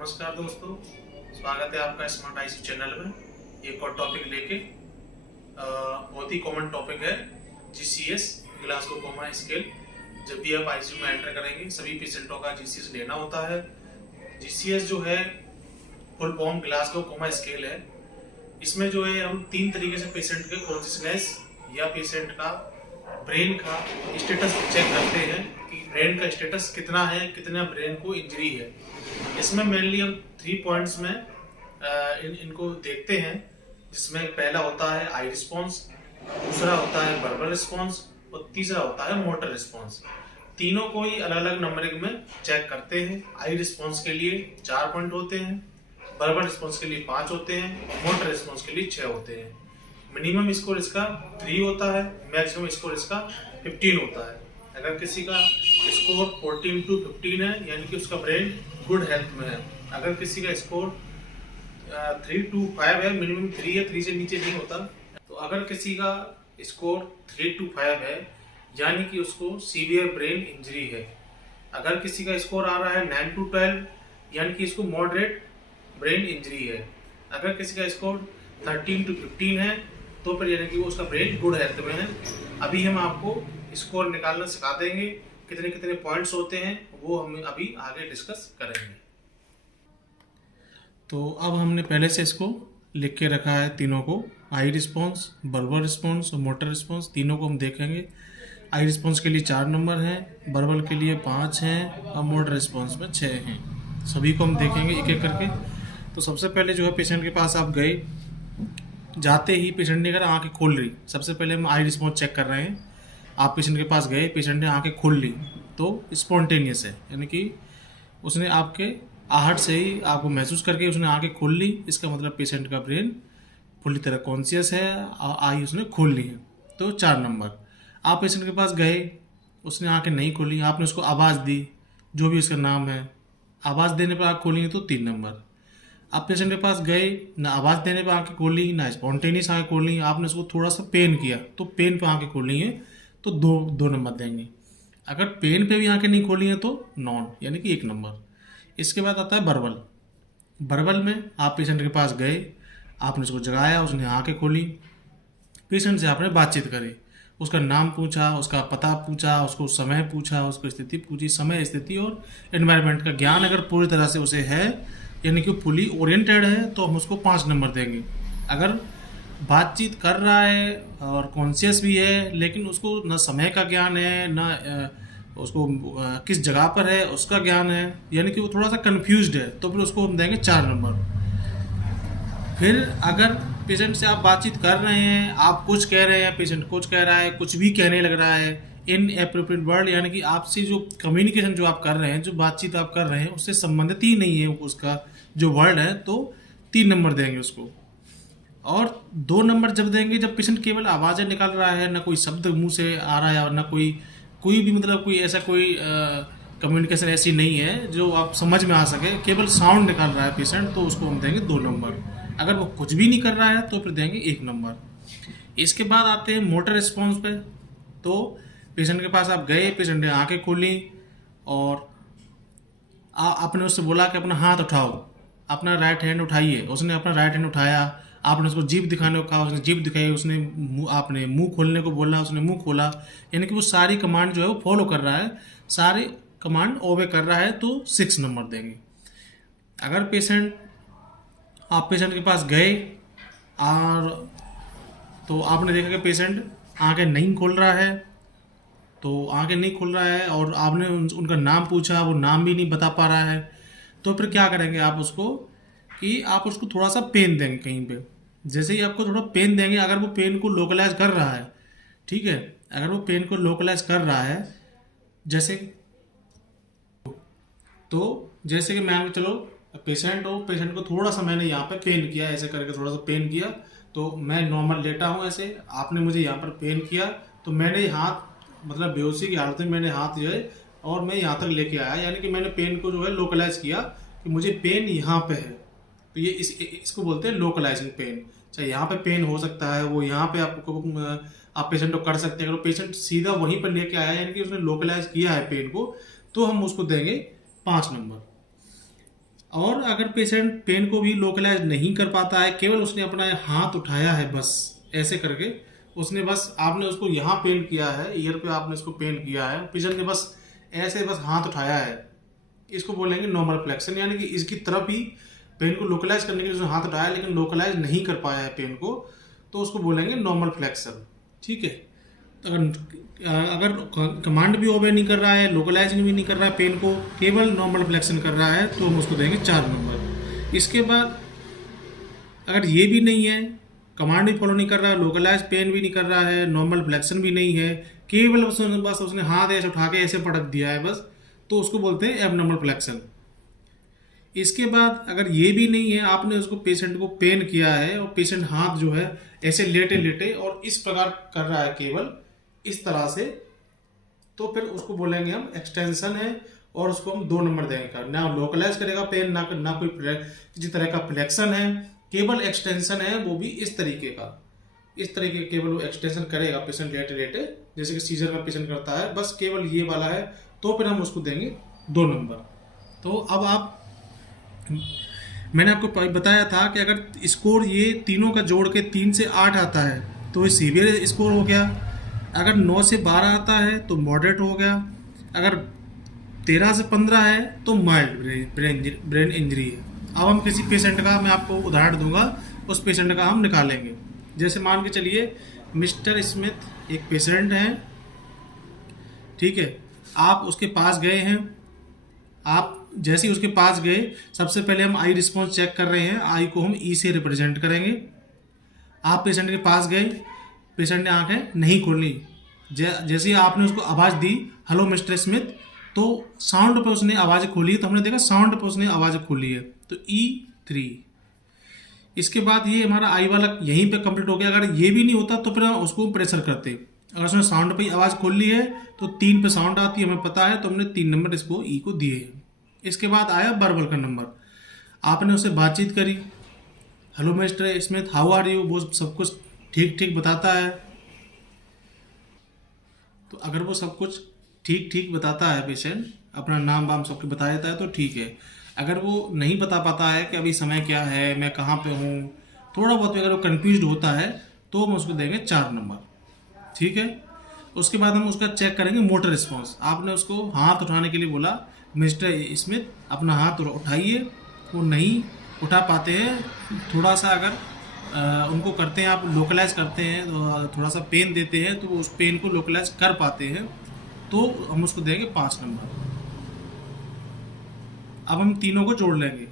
नमस्कार दोस्तों, स्वागत है आपका स्मार्ट आईसी चैनल में। एक और टॉपिक लेके बहुत ही कॉमन टॉपिक है जीसीएस, ग्लासगो कोमा स्केल। जब भी आप आईसीयू में एंटर करेंगे सभी पेशेंटों का जीसीएस लेना होता है। जीसीएस जो है full form Glasgow coma scale है। इसमें जो है हम 3 तरीके से पेशेंट के कॉन्शियसनेस या पेशेंट का ब्रेन का स्टेटस चेक करते हैं कि ब्रेन का स्टेटस कितना है, कितना ब्रेन को इंजरी है। इसमें मेनली हम 3 पॉइंट्स में इनको देखते हैं, जिसमें पहला होता है आई रिस्पॉन्स, दूसरा होता है वर्बल रिस्पॉन्स और तीसरा होता है मोटर रिस्पॉन्स। तीनों को ही अलग अलग नंबरिंग में चेक करते हैं। आई रिस्पॉन्स के लिए 4 पॉइंट होते हैं, वर्बल रिस्पॉन्स के लिए 5 होते हैं, मोटर रिस्पॉन्स के लिए 6 होते हैं। मिनिमम स्कोर इसका 3 होता है, मैक्सिमम स्कोर इसका 15 होता है। अगर किसी का स्कोर 14 to 15 है यानी कि उसका ब्रेन गुड हेल्थ में है। अगर किसी का स्कोर 3 to 5 है, मिनिमम 3 है, 3 से नीचे नहीं होता। तो अगर किसी का स्कोर 3 to 5 है यानी कि उसको सीवियर ब्रेन इंजरी है। अगर किसी का स्कोर आ रहा है 9 to 12 यानी कि इसको मॉडरेट ब्रेन इंजरी है। अगर किसी का स्कोर 13 to 15 है तो फिर यानी कि वो उसका ब्रेन गुड हेल्थ में है। अभी हम आपको स्कोर निकालना सिखा देंगे, कितने कितने पॉइंट्स होते हैं वो हम अभी आगे डिस्कस करेंगे। तो अब हमने पहले से इसको लिख के रखा है तीनों को, आई रिस्पॉन्स, वर्बल रिस्पॉन्स और मोटर रिस्पॉन्स। तीनों को हम देखेंगे। आई रिस्पॉन्स के लिए 4 नंबर हैं, वर्बल के लिए 5 हैं और मोटर रिस्पॉन्स में 6 हैं। सभी को हम देखेंगे एक एक करके। तो सबसे पहले जो है पेशेंट के पास आप गए, जाते ही पेशेंट ने अगर आंखें खोल रही, सबसे पहले हम आई रिस्पॉन्स चेक कर रहे हैं। आप पेशेंट के पास गए, पेशेंट ने आंखें खोल ली तो स्पॉन्टेनियस है, यानी कि उसने आपके आहट से ही आपको महसूस करके उसने आंखें खोल ली। इसका मतलब पेशेंट का ब्रेन पूरी तरह कॉन्शियस है और आई उसने खोल ली है, तो 4 नंबर। आप पेशेंट के पास गए, उसने आंखें नहीं खोली, आपने उसको आवाज़ दी, जो भी उसका नाम है, आवाज़ देने पर आँख खोली तो 3 नंबर। आप पेशेंट के पास गए, ना आवाज़ देने पर आंखें खोली, ना स्पॉन्टेनियस आंखें खोली, आपने उसको थोड़ा सा पेन किया तो पेन पर आंखें खोली हैं तो 2 नंबर देंगे। अगर पेन पे भी आंखें नहीं खोली हैं तो नॉन, यानी कि 1 नंबर। इसके बाद आता है वर्बल। वर्बल में आप पेशेंट के पास गए, आपने उसको जगाया, उसने आंखें खोली, पेशेंट से आपने बातचीत करी, उसका नाम पूछा, उसका पता पूछा, उसको समय पूछा, उसको स्थिति पूछी। समय, स्थिति और एनवायरनमेंट का ज्ञान अगर पूरी तरह से उसे है यानी कि फुली ओरिएंटेड है तो हम उसको 5 नंबर देंगे। अगर बातचीत कर रहा है और कॉन्शियस भी है लेकिन उसको न समय का ज्ञान है, न उसको किस जगह पर है उसका ज्ञान है, यानी कि वो थोड़ा सा कंफ्यूज्ड है, तो फिर उसको हम देंगे 4 नंबर। फिर अगर पेशेंट से आप बातचीत कर रहे हैं, आप कुछ कह रहे हैं, पेशेंट कुछ कह रहा है, कुछ भी कहने लग रहा है इन एप्रोप्रिएट वर्ड, यानी कि आपसे जो कम्युनिकेशन जो आप कर रहे हैं, जो बातचीत आप कर रहे हैं उससे संबंधित ही नहीं है उसका जो वर्ड है, तो 3 नंबर देंगे उसको। और 2 नंबर जब देंगे जब पेशेंट केवल आवाज़ें निकाल रहा है, ना कोई शब्द मुंह से आ रहा है और ना कोई भी मतलब कोई ऐसा कोई कम्युनिकेशन ऐसी नहीं है जो आप समझ में आ सके, केवल साउंड निकाल रहा है पेशेंट, तो उसको हम देंगे 2 नंबर। अगर वो कुछ भी नहीं कर रहा है तो फिर देंगे 1 नंबर। इसके बाद आते हैं मोटर रिस्पॉन्स पे। तो पेशेंट के पास आप गए, पेशेंट ने आंखें खोली और आपने उससे बोला कि अपना हाथ उठाओ, अपना राइट हैंड उठाइए। उसने अपना राइट हैंड उठाया, आपने उसको जीभ दिखाने को कहा, उसने जीभ दिखाई, आपने मुंह खोलने को बोला, उसने मुंह खोला, यानी कि वो सारी कमांड जो है वो फॉलो कर रहा है, सारी कमांड ओबे कर रहा है, तो 6 नंबर देंगे। अगर आप पेशेंट के पास गए और तो आपने देखा कि पेशेंट आंखें नहीं खोल रहा है, तो आंखें नहीं खुल रहा है और आपने उनका नाम पूछा, वो नाम भी नहीं बता पा रहा है, तो फिर क्या करेंगे आप उसको थोड़ा सा पेन देंगे कहीं पे। जैसे ही आपको थोड़ा पेन देंगे, अगर वो पेन को लोकलाइज कर रहा है, ठीक है, अगर वो पेन को लोकलाइज कर रहा है, जैसे कि मान के चलो पेशेंट को थोड़ा सा मैंने यहाँ पे पेन किया, ऐसे करके थोड़ा सा पेन किया, तो मैं नॉर्मल लेटा हूँ ऐसे, आपने मुझे यहाँ पर पेन किया तो मैंने हाथ मतलब बेहोशी की हालत में मैंने हाथ जो है और मैं यहाँ तक लेके आया, यानी कि मैंने पेन को जो है लोकलाइज किया कि मुझे पेन यहाँ पे है। तो ये इसको बोलते हैं लोकलाइजिंग पेन। चाहे यहाँ पे पेन हो सकता है, वो यहाँ पे आप पेशेंट को कर सकते हैं। अगर पेशेंट सीधा वहीं पर लेके आया यानी कि उसने लोकलाइज किया है पेन को, तो हम उसको देंगे 5 नंबर। और अगर पेशेंट पेन को भी लोकलाइज नहीं कर पाता है, केवल उसने अपना हाथ उठाया है बस ऐसे करके, उसने बस आपने उसको यहाँ पेन किया है, ईयर पे आपने इसको पेन किया है, पेशेंट ने बस ऐसे बस हाथ उठाया है, इसको बोलेंगे नॉर्मल फ्लेक्शन, यानी कि इसकी तरफ ही पेन को लोकलाइज करने के लिए उसने हाथ उठाया लेकिन लोकलाइज नहीं कर पाया है पेन को, तो उसको बोलेंगे नॉर्मल फ्लेक्शन। ठीक है, अगर कमांड भी ओबे नहीं कर रहा है, लोकलाइज भी नहीं कर रहा है पेन को, केवल नॉर्मल फ्लेक्शन कर रहा है, तो हम उसको देंगे 4 नंबर। इसके बाद अगर ये भी नहीं है, कमांड भी फॉलो नहीं कर रहा है, लोकलाइज पेन भी नहीं कर रहा है, नॉर्मल फ्लेक्शन भी नहीं है, केवल बस उसने हाथ ऐसे उठा के ऐसे पटक दिया है बस, तो उसको बोलते हैं एबनॉर्मल फ्लेक्शन। इसके बाद अगर ये भी नहीं है, आपने उसको पेशेंट को पेन किया है और पेशेंट हाथ जो है ऐसे लेटे लेटे और इस प्रकार कर रहा है केवल इस तरह से, तो फिर उसको बोलेंगे हम एक्सटेंशन है और उसको हम 2 नंबर देंगे। ना लोकलाइज करेगा पेन, ना कोई किसी तरह का फ्लेक्शन है, केवल एक्सटेंशन है, वो भी इस तरीके का, इस तरीके केवल वो एक्सटेंशन करेगा पेशेंट लेटे लेटे, जैसे कि सीजर का पेशेंट करता है, बस केवल ये वाला है, तो फिर हम उसको देंगे 2 नंबर। तो अब आप, मैंने आपको बताया था कि अगर स्कोर ये तीनों का जोड़ के 3 से 8 आता है तो ये सीवियर स्कोर हो गया, अगर 9 से 12 आता है तो मॉडरेट हो गया, अगर 13 से 15 है तो माइल्ड ब्रेन इंजरी है। अब हम किसी पेशेंट का, मैं आपको उदाहरण दूंगा, उस पेशेंट का हम निकालेंगे। जैसे मान के चलिए मिस्टर स्मिथ एक पेशेंट हैं, ठीक है, आप उसके पास गए हैं, आप जैसे ही उसके पास गए, सबसे पहले हम आई रिस्पॉन्स चेक कर रहे हैं, आई को हम ई से रिप्रेजेंट करेंगे। आप पेशेंट के पास गए, पेशेंट ने आंखें नहीं खोली, जैसे ही आपने उसको आवाज़ दी हेलो मिस्टर स्मिथ, तो साउंड पे उसने आवाज़ खोली, तो हमने देखा साउंड पे उसने आवाज़ खोली है, तो E3। इसके बाद ये हमारा आई वाला यहीं पे कंप्लीट हो गया। अगर ये भी नहीं होता तो फिर हम उसको प्रेशर करते, अगर उसने साउंड पे आवाज़ खोल ली है तो 3 पे साउंड आती है, हमें पता है, तो हमने 3 नंबर इसको ई को दिए हैं। इसके बाद आया वर्बल का नंबर, आपने उससे बातचीत करी, hello Mister Smith how are you, वो सब कुछ ठीक ठीक बताता है, तो अगर वो सब कुछ ठीक ठीक बताता है, पेशेंट अपना नाम वाम सबके बता देता है तो ठीक है। अगर वो नहीं बता पाता है कि अभी समय क्या है, मैं कहाँ पे हूँ, थोड़ा बहुत भी अगर वो कन्फ्यूज होता है, तो हम उसको देंगे 4 नंबर। ठीक है, उसके बाद हम उसका चेक करेंगे मोटर रिस्पॉन्स। आपने उसको हाथ उठाने के लिए बोला, मिस्टर स्मिथ अपना हाथ उठाइए, वो नहीं उठा पाते हैं, थोड़ा सा अगर उनको करते हैं, आप लोकलाइज करते हैं, तो थोड़ा सा पेन देते हैं, तो उस पेन को लोकलाइज कर पाते हैं, तो हम उसको देंगे 5 नंबर। अब हम तीनों को जोड़ लेंगे,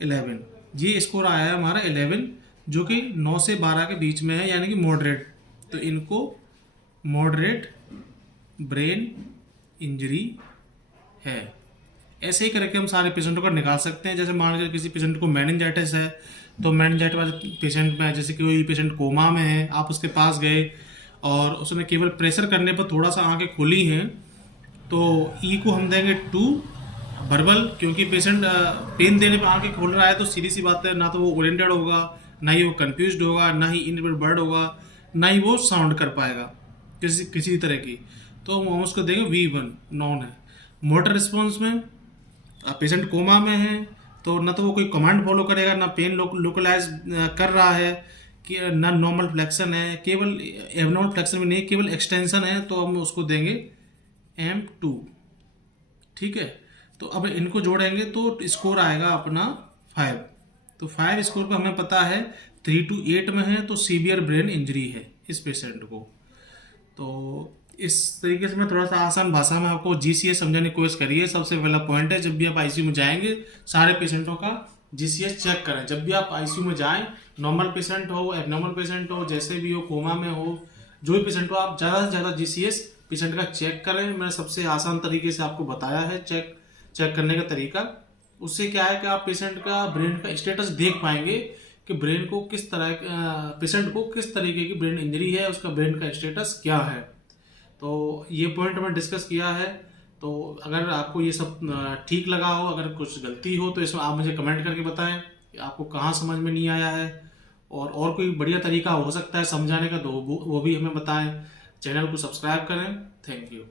इलेवन, ये स्कोर आया है हमारा 11, जो कि 9 से 12 के बीच में है, यानी कि मॉडरेट। तो इनको मॉडरेट ब्रेन इंजरी है। ऐसे ही करके हम सारे पेशेंटों का निकाल सकते हैं। जैसे मान लीजिए किसी पेशेंट को मेनिंजाइटिस है, तो मेनिंजाइटिस वाले पेशेंट में, जैसे कि कोई पेशेंट कोमा में है, आप उसके पास गए और उसने केवल प्रेशर करने पर थोड़ा सा आंखें खुली हैं, तो ई को हम देंगे 2। वर्बल, क्योंकि पेशेंट पेन देने पर आंखें खोल रहा है, तो सीधी सी बात है, ना तो वो ओरिएंटेड होगा, ना ही वो कंफ्यूज्ड होगा, ना ही इनवर्ड वर्ड होगा, ना ही वो साउंड कर पाएगा किसी तरह की, तो हम उसको देंगे V1, नॉन है। मोटर रिस्पॉन्स में पेशेंट कोमा में है, तो ना तो वो कोई कमांड फॉलो करेगा, ना पेन लोकलाइज कर रहा है, कि ना नॉर्मल फ्लेक्शन है, केवल एबनॉर्मल फ्लेक्शन भी नहीं, केवल एक्सटेंशन है, तो हम उसको देंगे M2। ठीक है, तो अब इनको जोड़ेंगे तो स्कोर आएगा अपना 5। तो 5 स्कोर पर हमें पता है 3 to 8 में है, तो सीवियर ब्रेन इंजरी है इस पेशेंट को। तो इस तरीके से मैं थोड़ा सा आसान भाषा में आपको GCS समझाने की कोशिश करिए। सबसे पहला पॉइंट है, जब भी आप ICU में जाएंगे, सारे पेशेंटों का GCS चेक करें। जब भी आप ICU में जाएं, नॉर्मल पेशेंट हो, एबनॉर्मल पेशेंट हो, जैसे भी हो, कोमा में हो, जो भी पेशेंट हो, आप ज़्यादा से ज़्यादा GCS पेशेंट का चेक करें। मैंने सबसे आसान तरीके से आपको बताया है चेक करने का तरीका। उससे क्या है कि आप पेशेंट का ब्रेन का स्टेटस देख पाएंगे कि ब्रेन को किस तरह, पेशेंट को किस तरीके की ब्रेन इंजरी है, उसका ब्रेन का स्टेटस क्या है। तो ये पॉइंट मैंने डिस्कस किया है। तो अगर आपको ये सब ठीक लगा हो, अगर कुछ गलती हो, तो इसमें आप मुझे कमेंट करके बताएं कि आपको कहाँ समझ में नहीं आया है, और कोई बढ़िया तरीका हो सकता है समझाने का, तो वो भी हमें बताएं। चैनल को सब्सक्राइब करें। Thank you.